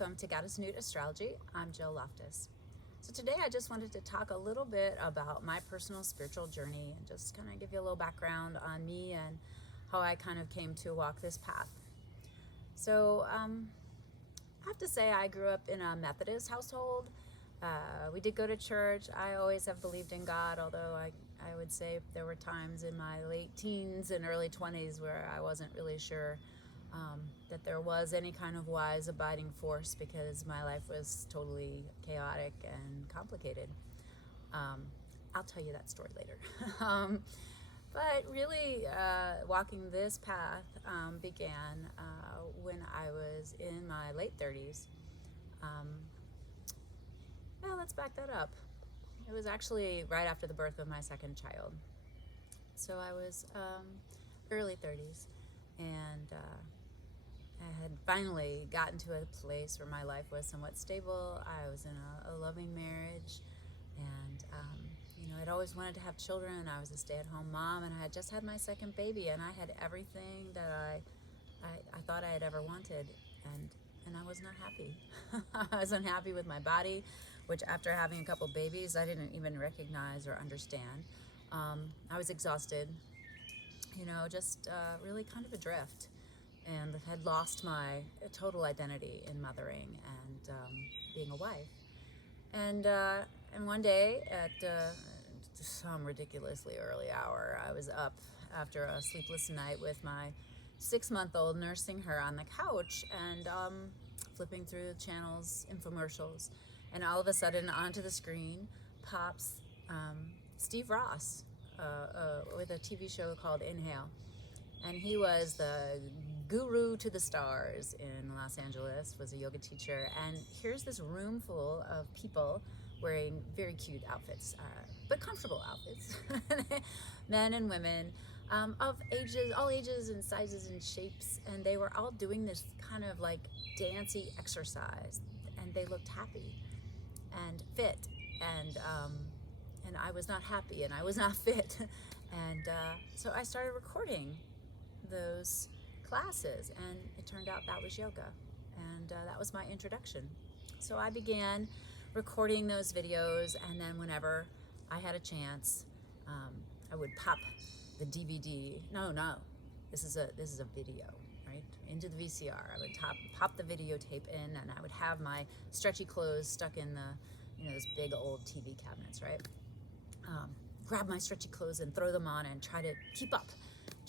welcome to Goddess Newt Astrology. I'm Jill Loftus. So today I just wanted to talk a little bit about my personal spiritual journey and just kind of give you a little background on me and how I kind of came to walk this path. So I have to say I grew up in a Methodist household. We did go to church. I always have believed in God, although I would say there were times in my late teens and early 20s where I wasn't really sure that there was any kind of wise abiding force, because my life was totally chaotic and complicated. I'll tell you that story later. But really, walking this path began when I was in my late 30s. Well, let's back that up. It was actually right after the birth of my second child. So I was early 30s, and I had finally gotten to a place where my life was somewhat stable. I was in a loving marriage, and I'd always wanted to have children. I was a stay-at-home mom, and I had just had my second baby, and I had everything that I thought I had ever wanted, and I was not happy. I was unhappy with my body, which after having a couple babies, I didn't even recognize or understand. I was exhausted, just really kind of adrift, and had lost my total identity in mothering and being a wife. And one day at some ridiculously early hour, I was up after a sleepless night with my 6-month-old, nursing her on the couch and flipping through channels, infomercials, and all of a sudden onto the screen pops Steve Ross with a TV show called Inhale. And he was the guru to the stars in Los Angeles, was a yoga teacher. And here's this room full of people wearing very cute outfits, but comfortable outfits, men and women of ages, all ages and sizes and shapes. And they were all doing this kind of like dancey exercise, and they looked happy and fit. And I was not happy, and I was not fit. And so I started recording those classes, and it turned out that was yoga, and that was my introduction. So I began recording those videos, and then whenever I had a chance, I would pop the DVD. No, this is a video, right? Into the VCR. I would pop the videotape in, and I would have my stretchy clothes stuck in the those big old TV cabinets, right? Grab my stretchy clothes and throw them on and try to keep up.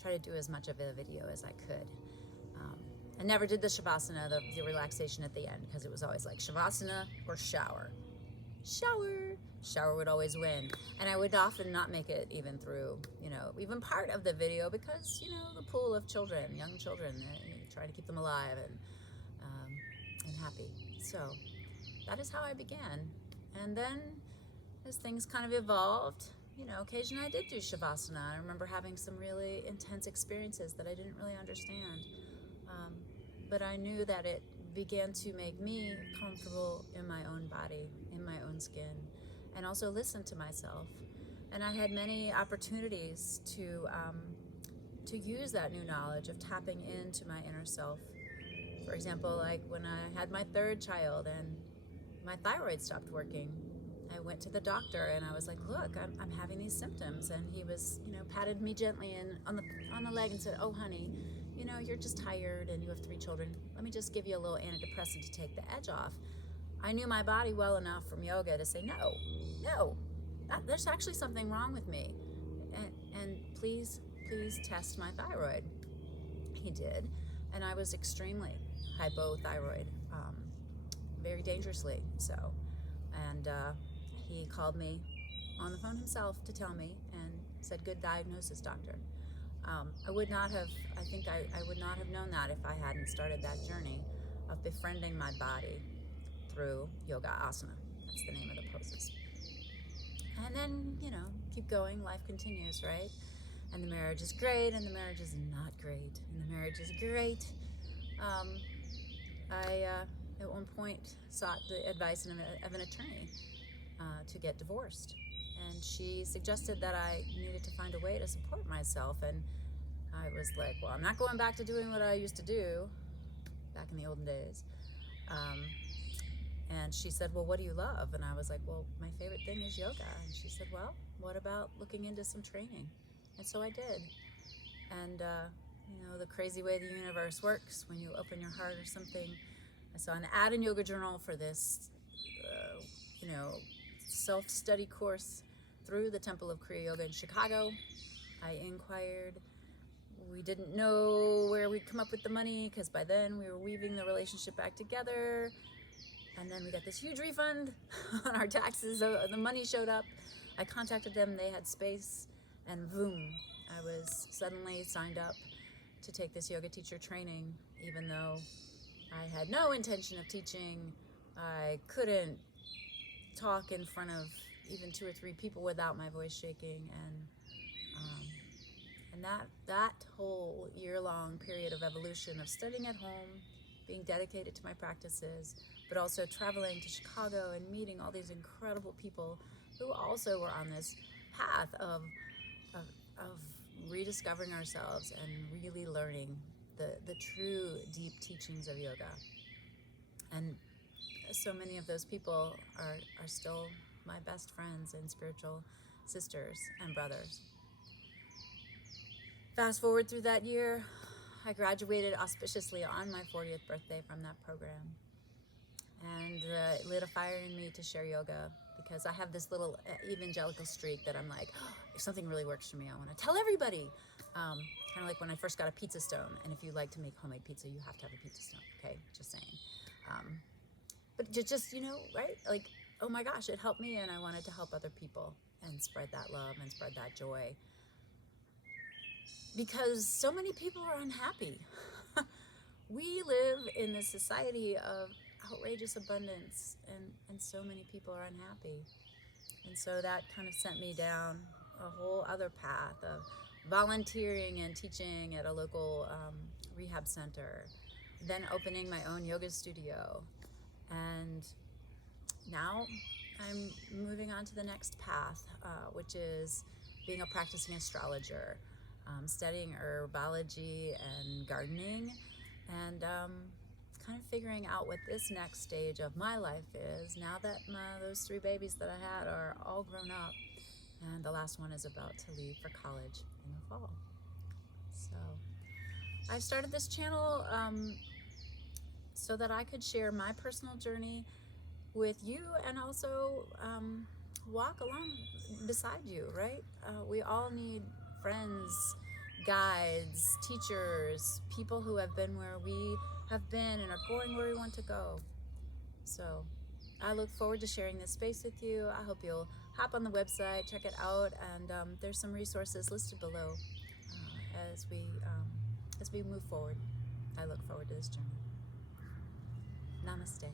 Try to do as much of a video as I could. I never did the Shavasana, the relaxation at the end, because it was always like Shavasana or shower. Shower would always win. And I would often not make it even through, even part of the video, because, the pool of children, young children, try to keep them alive and happy. So that is how I began. And then as things kind of evolved, occasionally I did do Shavasana. I remember having some really intense experiences that I didn't really understand. But I knew that it began to make me comfortable in my own body, in my own skin, and also listen to myself. And I had many opportunities to use that new knowledge of tapping into my inner self. For example, like when I had my third child and my thyroid stopped working, I went to the doctor and I was like, look, I'm having these symptoms. And he was, patted me gently on the leg and said, oh, honey, you're just tired and you have 3 children. Let me just give you a little antidepressant to take the edge off. I knew my body well enough from yoga to say, no, there's actually something wrong with me. And please test my thyroid. He did. And I was extremely hypothyroid, very dangerously so. And he called me on the phone himself to tell me and said, good diagnosis, doctor. I would not have known that if I hadn't started that journey of befriending my body through yoga asana. That's the name of the poses. And then, keep going, life continues, right? And the marriage is great, and the marriage is not great, and the marriage is great. I, at one point, sought the advice of an attorney to get divorced. And she suggested that I needed to find a way to support myself. And I was like, well, I'm not going back to doing what I used to do back in the olden days. And she said, well, what do you love? And I was like, well, my favorite thing is yoga. And she said, well, what about looking into some training? And so I did. And, the crazy way the universe works, when you open your heart or something, I saw an ad in Yoga Journal for this, self-study course through the Temple of Kriya Yoga in Chicago. I inquired. We didn't know where we'd come up with the money, because by then we were weaving the relationship back together. And then we got this huge refund on our taxes. The money showed up. I contacted them. They had space. And boom, I was suddenly signed up to take this yoga teacher training, even though I had no intention of teaching. I couldn't talk in front of even 2 or 3 people without my voice shaking. And that whole year-long period of evolution of studying at home, being dedicated to my practices, but also traveling to Chicago and meeting all these incredible people who also were on this path of rediscovering ourselves and really learning the true deep teachings of yoga. And so many of those people are still my best friends and spiritual sisters and brothers. Fast forward through that year, I graduated auspiciously on my 40th birthday from that program. And it lit a fire in me to share yoga, because I have this little evangelical streak that I'm like, if something really works for me, I want to tell everybody. Kind of like when I first got a pizza stone, and if you like to make homemade pizza, you have to have a pizza stone, okay? Just saying. But just, right? Like, oh my gosh, it helped me, and I wanted to help other people and spread that love and spread that joy. Because so many people are unhappy. We live in this society of outrageous abundance, and so many people are unhappy. And so that kind of sent me down a whole other path of volunteering and teaching at a local rehab center, then opening my own yoga studio. And now I'm moving on to the next path, which is being a practicing astrologer, studying herbology and gardening, and kind of figuring out what this next stage of my life is, now that those 3 babies that I had are all grown up, and the last one is about to leave for college in the fall. So I started this channel so that I could share my personal journey with you, and also walk along beside you, right? We all need friends, guides, teachers, people who have been where we have been and are going where we want to go. So I look forward to sharing this space with you. I hope you'll hop on the website, check it out, and there's some resources listed below as we move forward. I look forward to this journey. Namaste.